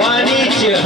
валите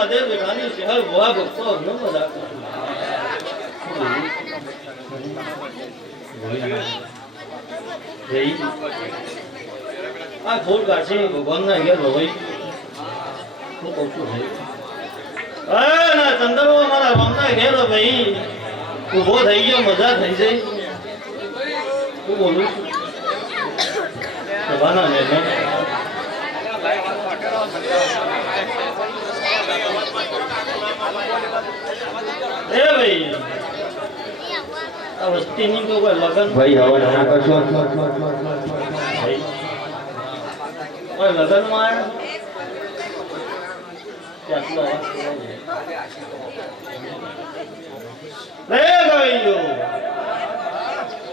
મહાદેવ જેઠાની શહેર ભુવા ભક્તો નો મજાક જઈ આ ફૂલ કાઢશે ભગવાનના ઘેર ભવાઈ હું કહું છું ભાઈ અરે ના ચંદ્રમા મારા રામના ઘેર હો ભાઈ ઊભો થઈ ગયો મજા થઈ જઈ હું બોલું છું સભાના મહેમાન એ ભાઈ. વસ્તીની કોઈ લગન. ભાઈ હવે ના કરશો? કોઈ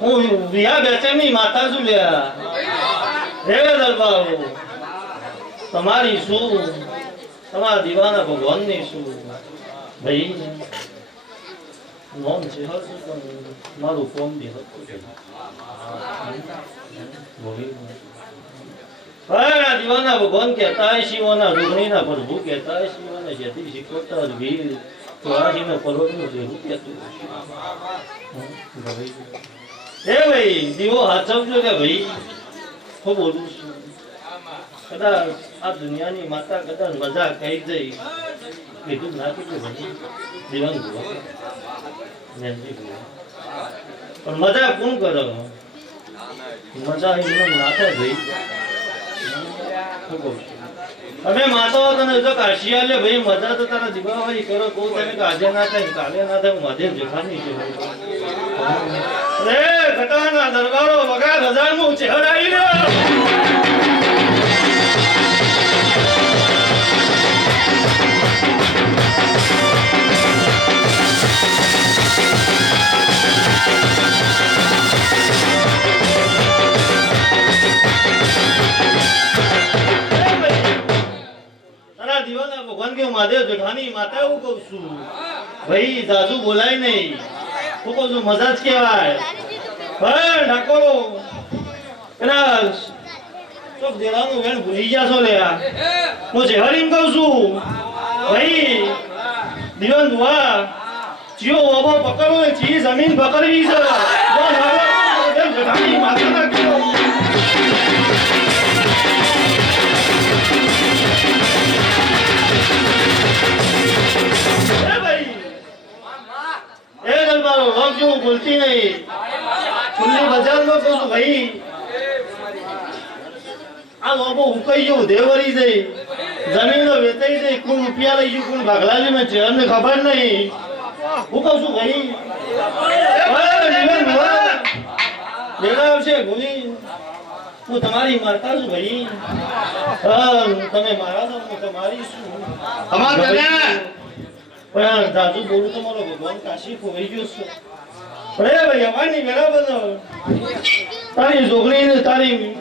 હું બેચેની માતા છું લ્યા? રે દરબારો તમારી શું? તમારા દીવાના ભગવાનની શું ભાઈ નોમ છે મારું ફોન બી હતું હા દીવાના ભગવાન કહેતા શિવોના રૂગણીના પ્રભુ કહેતા શિવોના જેથી શીખવતા વીર ચોરાશીના પર્વતનું જેવું કહેતું એ ભાઈ દીવો હાચવજો કે ભાઈ હું બોલું છું કદાચ આ દુનિયાની માતા કદાચ મજા કહી જઈ કીધું ના કીધું જીવન ભુવા પણ મજા કોણ કરો? મજા એમને ના ભાઈ. અમે માતાઓ તને જો કાશિયા લે ભાઈ મજા તો તારા જીવાવાળી કરો કહું તને આજે ના થાય, કાલે ના થાય મહાદેવ જેઠાની છે. રે ઘટાના દરબારો વગા હજારનું ચહેરાઈ લે ભગવાન કે મહાદેવ જેઠાની માતા એવું કહું છું. ભાઈ, જાજુ બોલાય નહીં. હું કહું છું મજા જ કહેવાય. પણ ઠાકોરો એના ચોક દેરાનું વેણ ભૂલી ગયા છો લે આ. હું જેહરીમ કહું છું, ભાઈ, દીવાન દુઆ જીઓ ઓબો પકડો ને જી જમીન પકડવી છે. જો મહાદેવ જેઠાની બોલતી નહીં. ખુલ્લી બજારમાં કહું ભાઈ આ લોકો ઉકાઈ ગયું દેવરી જઈ જમીન વેચાઈ જઈ કોણ રૂપિયા લઈ ગયું કોણ ભાગલા લઈ મેં અમને ખબર નહીં. હું કહું છું ભાઈ. લેવા હું તમારી મારતા છું ભાઈ. તમે મારા છો હું તમારી છું. અમાર પણ દાદુ બોલું તમારો ભગવાન કાશી ખોવાઈ ગયો છે. ભાઈ વેળા તારી છોકરી ને તારી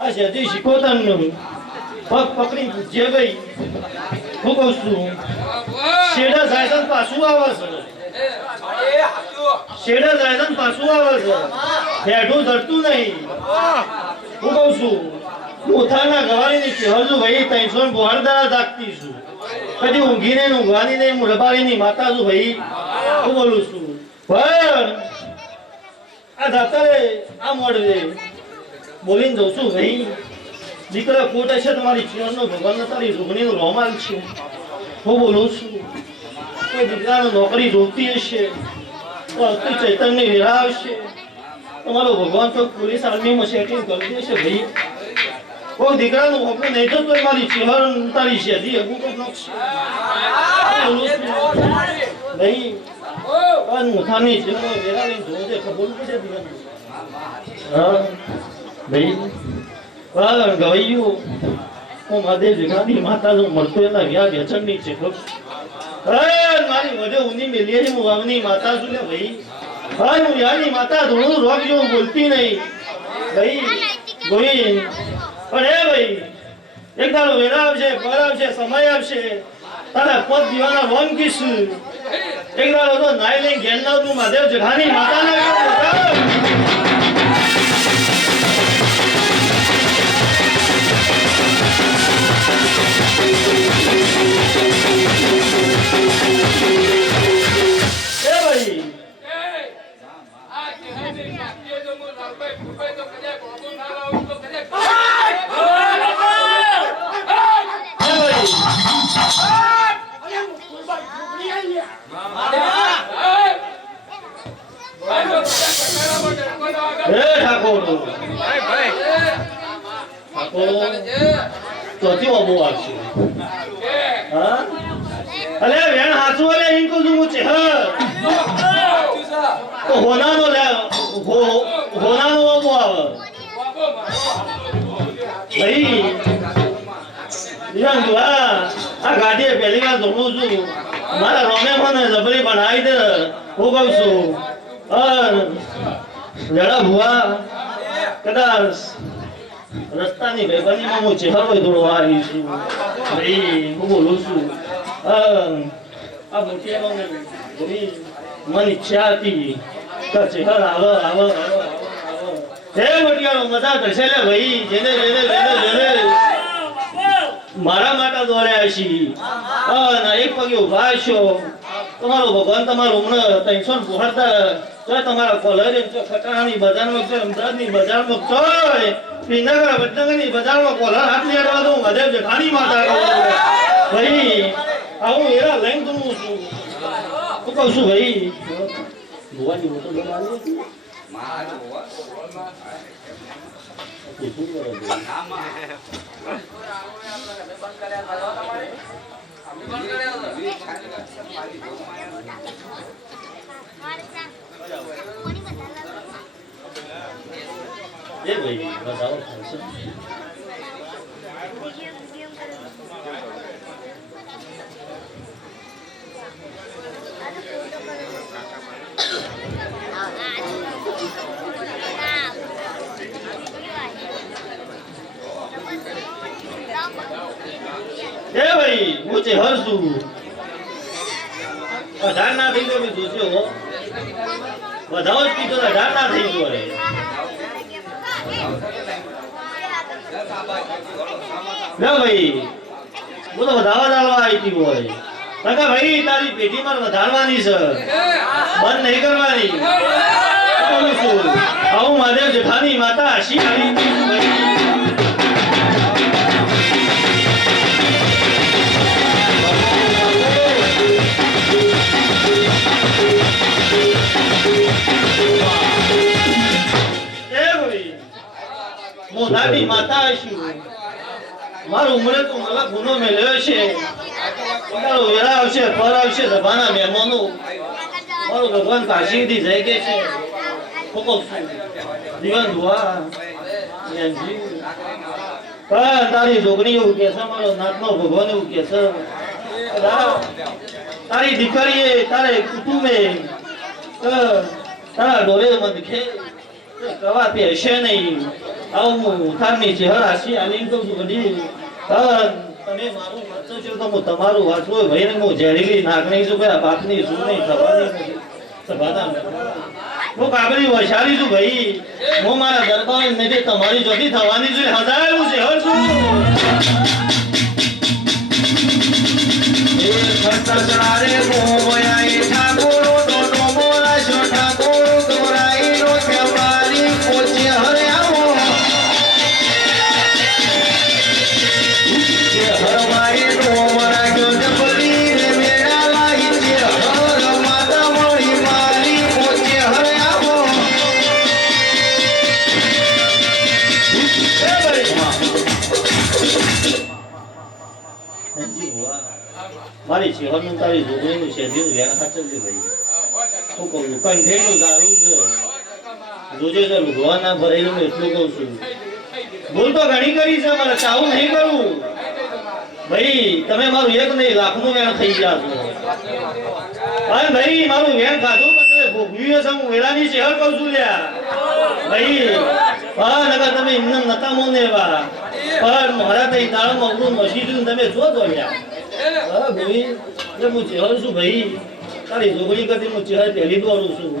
આ શેતી શીખોતનનું પગ પકડી પૂછજે ભાઈ. હું કહું છું શેડા સાયસન પાછું આવે છે. શેડા સાયસન પાછું આવે છે. હેઠું ધરતું નહીં. હું કહું છું મોથાના ભાઈ ત્રણસો બોહારદારા જાગતી છું. કદી ઊંઘીને ઊંઘવાની ને હું માતા છું ભાઈ, હું બોલું છું. પણ આ દાતારે આ મોડવે બોલીને જઉં છું ભાઈ. દીકરા કોટ છે તમારી જીવનનો ભગવાન તારી રૂગણીનું રોમાન છે. હું બોલું છું, કોઈ દીકરાને નોકરી જોતી હશે તો અતિ ચૈતન્ય વેરા આવશે તમારો ભગવાન તો પોલીસ આર્મીમાં સેટિંગ કરી દેશે ભાઈ. કોઈ દીકરાનું હોકું નહીં તો મારી ચહેર તારી શેધી હકું તો નહીં ચહેરો વેરાની જોજે ખબર પડશે. હા ભાઈ પણ ગવાયું હું મહાદેવ જગાની માતા જો મળતો એના વ્યા વ્યસનની છે ખબર મારી વધે ઊની મેલીએ છે હું વાવની માતા છું ને ભાઈ હા હું યાની માતા ધોળું રોગ જો બોલતી નહીં ભાઈ ગોઈ પણ હે ભાઈ એક દાડો વેરા આવશે પર આવશે સમય આવશે તારા પદ દીવાના રોમ કીશ એક દાડો તો નાઈ લઈ ઘેર તું મહાદેવ જઠાની માતાના ઠાકોર ઠાકોર ચોથી આ ગાડીએ પહેલી વાર જોઉં છું. મારા રોમે મને જબરી બનાવી દે. હું કહું છું અર જડા ભુવા. કદાચ રસ્તાની બેબાનીમાં હું ચહેરો થોડો આવી છું. ભાઈ હું બોલું છું. આ મોટિયાનો મન ઈચ્છા હતી. કે ચહેર આવો આવો હે મોટિયાનો મજા થશે લે ભાઈ, જેને જેને જેને જેને. મારા માટે દોડ્યા છીએ. એક પગે ઊભા છો. તમારો ભગવાન તમારું હમણાં ત્રણસો ને પોહડતા તો તમારા કોલેજ ખટાણાની બજારમાં છે અમદાવાદની બજારમાં છો શ્રીનગર વડનગરની બજારમાં કોલર હાથ લેવા અડવા દઉં મધેવ જેઠાણી માતા. ભાઈ આવું એરા લઈને તું છું હું કહું છું ભાઈ ભુવાની મોટો બનાવી હતી. એ ભાઈ વધારો થશે એ ભાઈ હું છે હરસુ? અઢાર ના થઈ ભાઈ, હું તો વધારવા ચાલવા આવી હતી હોય. કાકા ભાઈ, તારી પેટી માં વધારવાની છે. બંધ નહીં કરવાની. આવું મહાદેવ જેઠાની માતા હસી તારી જોગણી એવું કે છે? મારો નાતનો ભગવાન એવું કે છે. તારા- દીકરીએ તારે કુટુંબે તારા ડોરે મંદ ખે કવાતી હશે નહીં. આવું હું ઉઠામણી છે. હર હાસી આલીને કહું છું વડીલ અ, તમે મારું વાંચો છો તો હું તમારું વાંચવું હોય ભાઈને હું ઝેરીલી નાગણી છું કે આ બાપની શું નહીં થવાની સભાના હું કાબરી વસારી છું ભાઈ. હું મારા દરબાર નથી તમારી જોતી થવાની છું હજાર છે હર છું. મારી જોગણીનું શેરડીનું વેણ સાચવજે ભાઈ. શું કહું છું કંઠેનું દારૂ છે. જોજે છે લુગવા ના ભરેલું એટલું કહું છું. ભૂલ તો ઘણી કરી છે મારે ચાવું નહીં કરવું ભાઈ, તમે મારું એક નહીં, લાખનું વેણ થઈ ગયા છો. અરે ભાઈ, મારું વેણ ખાધું પણ છે, હું ભાઈ હા નકર તમે નતા મોને પણ મારા તો દાળમાં અવરું મસીદું તમે જો તો લ્યા. હા, ભાઈ. એટલે છું જોગણી કરતી હું ચહેર પહેલી દોરું છું.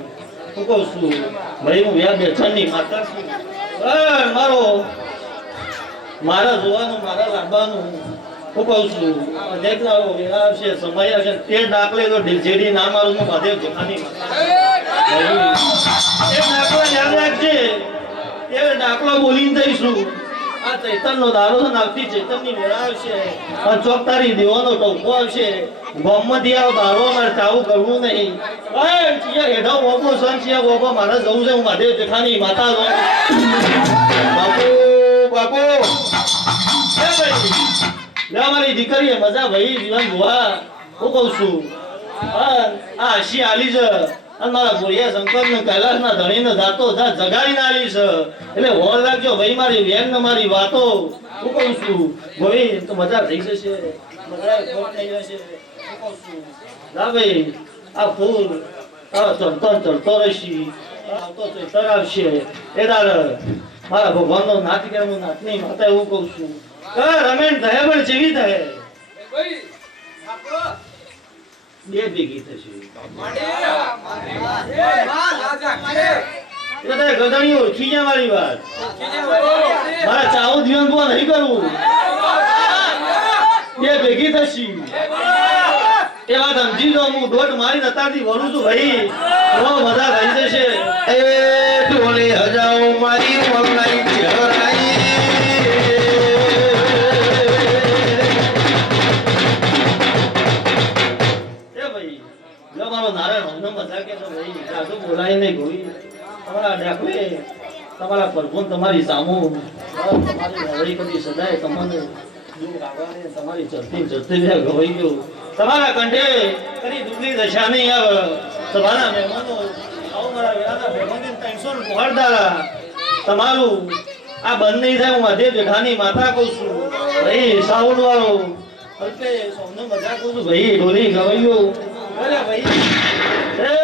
હું કહું છું, ભાઈ, હું માતા છું. મારો, મારા જોવાનું, મારા લાંબાનું. હું કહું છું અનેક દાડો છે, સમય આવશે તે દાખલે તો મારું, હું મહાદેવ દાખલો યાદ રાખજે. એ દાખલો બોલીને જઈશું. આ ચૈતનનો દારો છે ને આવતી ચૈતનની વેળા આવશે. અને ચોક તારી દેવાનો ટોકો આવશે. ગોમમાંથી આવ દારો મારે ચાવું કરવું નહીં. ચિયા સન ચિયા ઓબો મારે જવું છે, હું મહાદેવ જેઠાની માતા છું. બાપુ બાપુ. મારી દીકરીએ મજા ભાઈ, જીવન ભુવા. હું કઉ છું, આ શી આલી છે. અને મારા ને ના ને ને આ ફૂલ ચડતો ચડતો મારા ભગવાનનો નાથ કે હું નાથની માતા એવું કહું છું. રમેન થયા પણ જેવી થાય. બે ભેગી થશે. તારે ગધણીઓ ઓળખી મારી વાત. મારા ચાવું જીવન બહુ નહીં કરવું બે ભેગી થશી. એ વાત સમજી લો, હું દોઢ મારી નતારથી વળું છું ભાઈ. બહુ મજા થઈ જશે. એ ઢોલે હજાઓ મારી વલ્લાઈ છો બોલાય નહીં કોઈ. તમારા ડાકવે તમારા પરભુન તમારી સામુ. તમારી નવરી કદી સદાય તમને તમારી ચરતી ચરતી બે ગવાઈ ગયો. તમારા કંઠે કરી દુઃખની દશા નહીં આવે. તમારા મહેમાનો, આવો મારા વેળાના ભગવાનને ત્રણસો ને તમારું આ બંધ નહીં થાય, હું મધ્ય જેઠાની માતા કહું છું. ભાઈ, સાઉન્ડ વાળો. અલ્પે સૌને મજા કહું છું. ભાઈ, ઢોલી ગવાઈયો અરે ભાઈ.